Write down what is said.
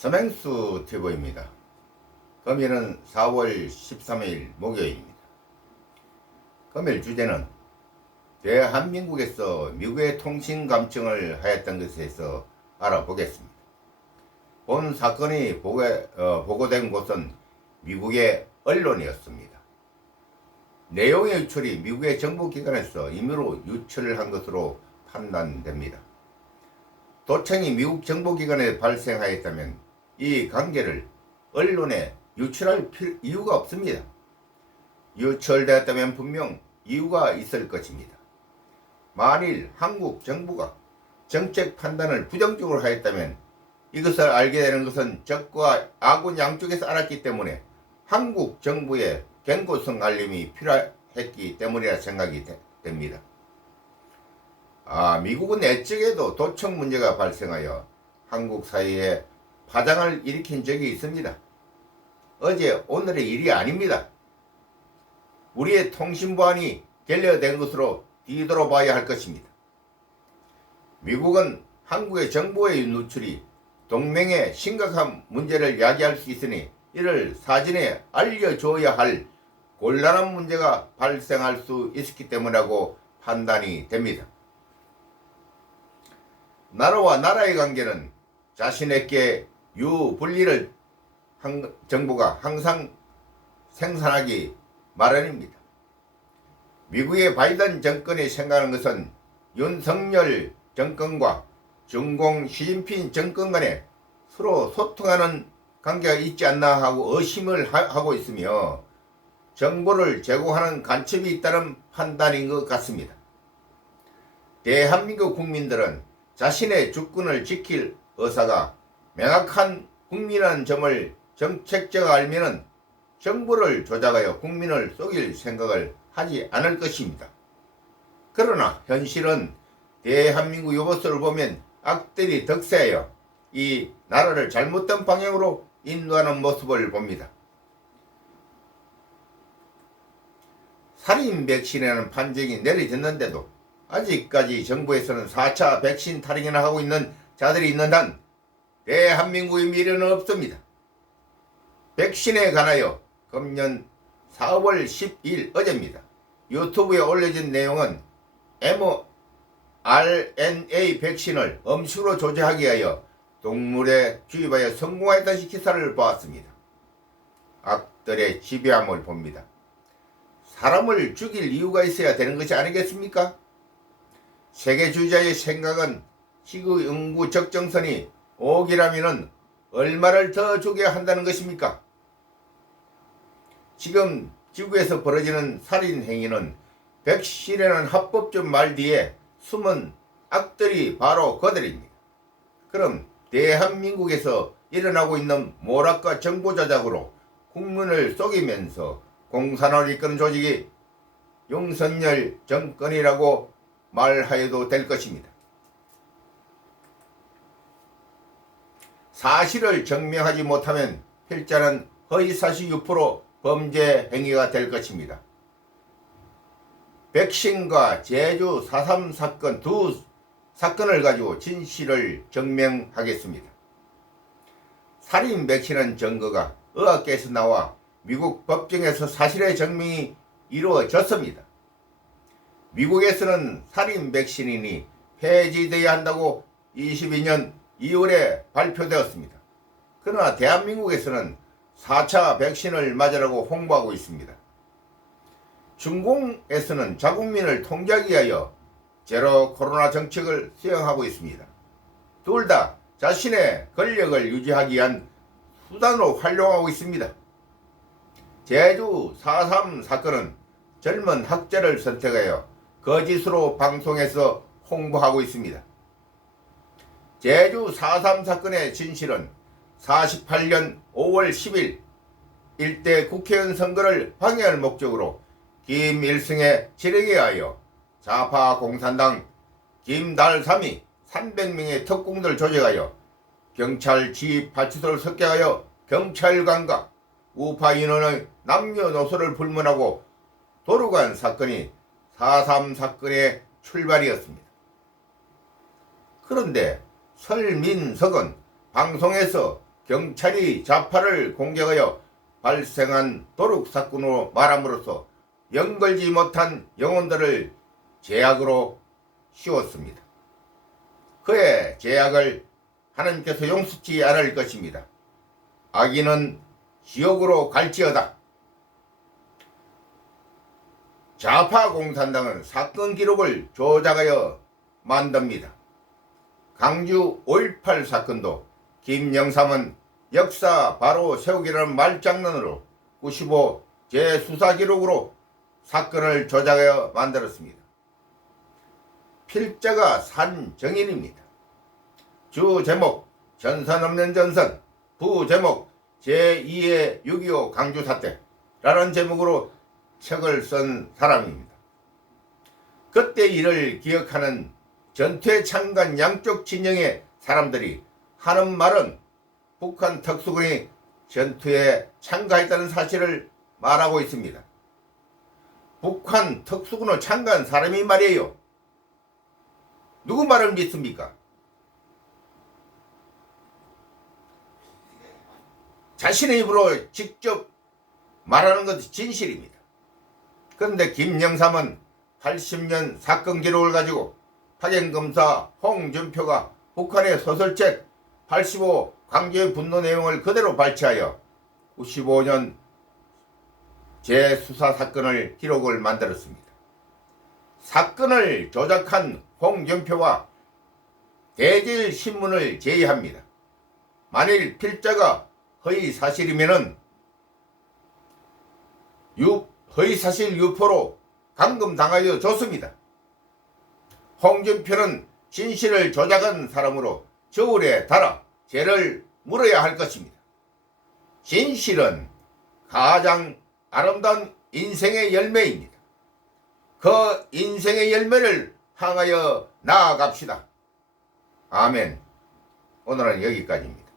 서맹수 TV입니다. 금일은 4월 13일 목요일입니다. 금일 주제는 대한민국에서 미국의 통신 감청을 하였던 것에 대해서 알아보겠습니다. 본 사건이 보고된 곳은 미국의 언론이었습니다. 내용의 유출이 미국의 정보기관에서 임의로 유출을 한 것으로 판단됩니다. 도청이 미국 정보기관에 발생하였다면 이 관계를 언론에 유출할 이유가 없습니다. 유출되었다면 분명 이유가 있을 것입니다. 만일 한국 정부가 정책 판단을 부정적으로 하였다면 이것을 알게 되는 것은 적과 아군 양쪽에서 알았기 때문에 한국 정부의 경고성 알림이 필요했기 때문이라 생각이 됩니다. 미국은 내적에도 도청 문제가 발생하여 한국 사회에 파장을 일으킨 적이 있습니다. 어제 오늘의 일이 아닙니다. 우리의 통신보안이 결여된 것으로 뒤돌아봐야 할 것입니다. 미국은 한국의 정보의 누출이 동맹에 심각한 문제를 야기할 수 있으니 이를 사전에 알려줘야 할 곤란한 문제가 발생할 수 있었기 때문이라고 판단이 됩니다. 나라와 나라의 관계는 자신에게 유불리를 정부가 항상 생산하기 마련입니다. 미국의 바이든 정권이 생각하는 것은 윤석열 정권과 중공 시진핑 정권 간에 서로 소통하는 관계가 있지 않나 하고 의심을 하고 있으며 정보를 제공하는 간첩이 있다는 판단인 것 같습니다. 대한민국 국민들은 자신의 주권을 지킬 의사가 명확한 국민이라는 점을 정책자가 알면은 정보를 조작하여 국민을 속일 생각을 하지 않을 것입니다. 그러나 현실은 대한민국 요것을 보면 악들이 득세하여 이 나라를 잘못된 방향으로 인도하는 모습을 봅니다. 살인 백신이라는 판정이 내려졌는데도 아직까지 정부에서는 4차 백신 타령이나 하고 있는 자들이 있는 한 대한민국의 미래는 없습니다. 백신에 관하여 금년 4월 10일 어제입니다. 유튜브에 올려진 내용은 mRNA 백신을 음식으로 조제하기 위하여 동물에 주입하여 성공하였다는 기사를 보았습니다. 악들의 지배함을 봅니다. 사람을 죽일 이유가 있어야 되는 것이 아니겠습니까? 세계주의자의 생각은 지구 인구 적정선이 5억이라면 얼마를 더 죽여야 한다는 것입니까? 지금 지구에서 벌어지는 살인 행위는 백신이라는 합법적 말 뒤에 숨은 악들이 바로 그들입니다. 그럼 대한민국에서 일어나고 있는 모락과 정보 조작으로 국민을 속이면서 공산화를 이끄는 조직이 윤석열 정권이라고 말하여도 될 것입니다. 사실을 증명하지 못하면 필자는 허위사실 유포로 범죄 행위가 될 것입니다. 백신과 제주 4.3 사건 두 사건을 가지고 진실을 증명하겠습니다. 살인 백신은 증거가 의학계에서 나와 미국 법정에서 사실의 증명이 이루어졌습니다. 미국에서는 살인 백신이 폐지되어야 한다고 22년 2월에 발표되었습니다. 그러나 대한민국에서는 4차 백신을 맞으라고 홍보하고 있습니다. 중공에서는 자국민을 통제하기 위하여 제로 코로나 정책을 수행하고 있습니다. 둘 다 자신의 권력을 유지하기 위한 수단으로 활용하고 있습니다. 제주 4.3 사건은 젊은 학자를 선택하여 거짓으로 방송에서 홍보하고 있습니다. 제주 4.3 사건의 진실은 48년 5월 10일 일대 국회의원 선거를 방해할 목적으로 김일성의 지령에 의하여 좌파 공산당 김달삼이 300명의 특공대를 조직하여 경찰 지휘파출소를 습격하여 경찰관과 우파 인원의 남녀노소를 불문하고 도로간 사건이 4.3 사건의 출발이었습니다. 그런데 설민석은 방송에서 경찰이 좌파를 공격하여 발생한 도륙 사건으로 말함으로써 연걸지 못한 영혼들을 제약으로 씌웠습니다. 그의 제약을 하나님께서 용서치 않을 것입니다. 악인은 지옥으로 갈지어다. 좌파 공산당은 사건 기록을 조작하여 만듭니다. 강주 5.18 사건도 김영삼은 역사 바로 세우기라는 말장난으로 95 재수사 기록으로 사건을 조작하여 만들었습니다. 필자가 산 정인입니다. 주 제목 전선 없는 전선, 부 제목 제2의 6.25 강주 사태라는 제목으로 책을 쓴 사람입니다. 그때 이를 기억하는 전투에 참가한 양쪽 진영의 사람들이 하는 말은 북한 특수군이 전투에 참가했다는 사실을 말하고 있습니다. 북한 특수군을 참가한 사람이 말이에요. 누구 말을 믿습니까? 자신의 입으로 직접 말하는 것이 진실입니다. 그런데 김영삼은 80년 사건 기록을 가지고 파견검사 홍준표가 북한의 소설책 85 강제의 분노 내용을 그대로 발췌하여 95년 재수사 사건을 기록을 만들었습니다. 사건을 조작한 홍준표와 대질신문을 제의합니다. 만일 필자가 허위사실이면은 허위사실 유포로 감금당하여 줬습니다. 홍준표는 진실을 조작한 사람으로 저울에 달아 죄를 물어야 할 것입니다. 진실은 가장 아름다운 인생의 열매입니다. 그 인생의 열매를 향하여 나아갑시다. 아멘. 오늘은 여기까지입니다.